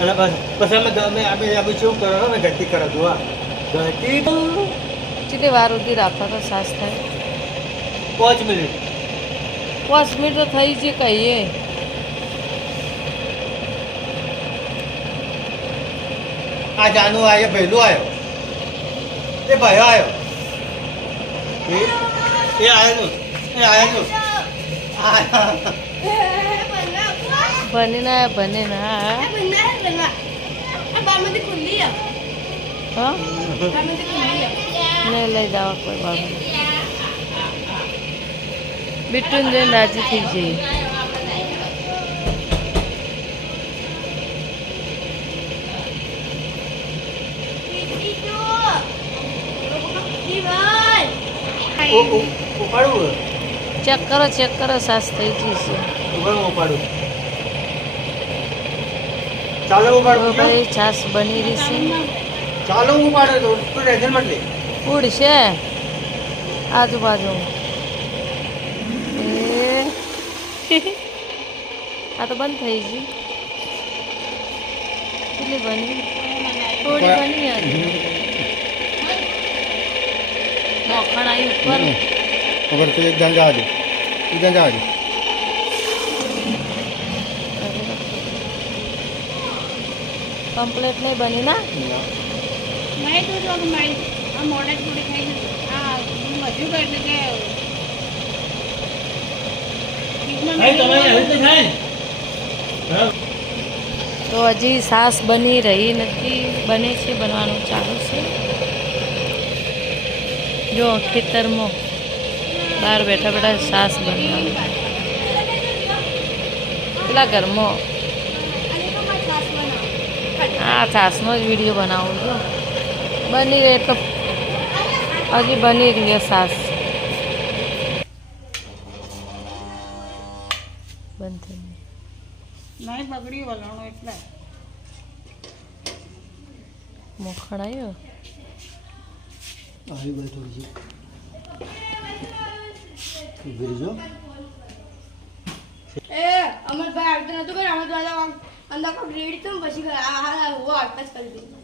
અને પછી અમે શું કરો ને ગતિ કરો જોવા ગતિ કેટલી વાર સુધી રાખો તો સાસ થાય? 5 મિનિટ. 5 મિનિટ તો થઈ છે કહીએ. આ જાનું આવ્યો પહેલું આવ્યો એ ભાઈ આવ્યો એ આવ્યો એ આવ્યો બને ના બને ના હા નહીં લઈ જવા કોઈ બાબુ બીટું જોઈને રાજી થઈ જઈએ. ઉપાડવું ચેક કરો સાસ થઈ જશે. ઉપાડું ચાલો ઉપાડું ભાઈ છાસ બની રહી છે. ચાલો ઉપાડે તો ટેન્શન મત લે. ઉડશે આજુબાજુ. આ તો બંધ થઈ ગઈ. કેટલી બની? થોડી બની હતી. મખણ આવી ઉપર ખબર તો એક જણ જવા દે કમ્પ્લેટ નહીં બની ના તો હજી સાસ બની રહી નથી. બને છે, બનવાનું ચાલુ છે. જો ખેતરમાં બહાર બેઠા બેઠા સાસ બનવાનું. પેલા ઘરમાં હા છાસનો જ વિડીયો બનાવું છું. બની રહે તો હજી બની રહી સાસ. બંધ થઈ નહીં બગડી વલણો એટલે મોખણ આવ્યો. આવી બાજુ થોડી ભીરજો અમર ભાઈ આવતો નતું કે અમર દાદા અંદર રેડી તો પછી આ હું આવતા જ કરી દીધું.